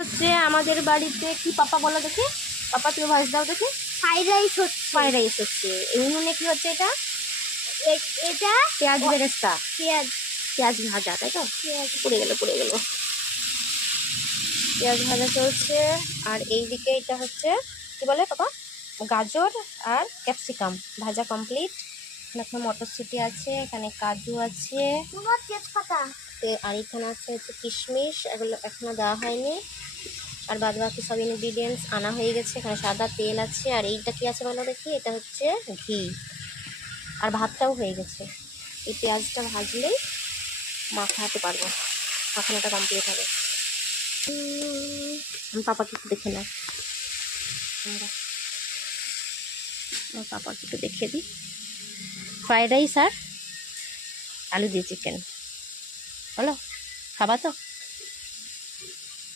হচ্ছে আমাদের বাড়িতে কি পাপা বলো দেখি, পাপা তুই ভয়েস দাও দেখি। ফ্রাইড রাইস হচ্ছে। ফ্রাইড রাইস হচ্ছে। এই উনুনে কি হচ্ছে এটা? এটা পেঁয়াজ বেরেস্তা, পেঁয়াজ পেঁয়াজ ভাজা, তাই তো? পেঁয়াজ পুড়ে গেল পুড়ে গেল। পেঁয়াজ ভাজা চলছে। আর এইদিকে এটা হচ্ছে কি বলে পাপা, গাজর আর ক্যাপসিকাম ভাজা কমপ্লিট। এখানে মটরশুঁটি আছে, এখানে কাজু আছে, তোমার তেজপাতা আর এখানে আছে হচ্ছে কিশমিশ, এগুলো এখনো দেওয়া হয়নি। আর বাদ বাকি সব ইনগ্রিডিয়েন্টস আনা হয়ে গেছে। এখানে সাদা তেল আছে। আর এইটা কি আছে বলো দেখি, এটা হচ্ছে ঘি। আর ভাতটাও হয়ে গেছে। এই পেঁয়াজটা ভাজলেই মাখাতে পারবো, মাখানোটা কমপ্লিট হবে। আমি পাপাকে একটু দেখে নাও, আমরা আমার পাপাকে একটু দেখিয়ে দিই। ফ্রাইড রাইস আর আলু দিয়ে চিকেন, বলো খাবা তো?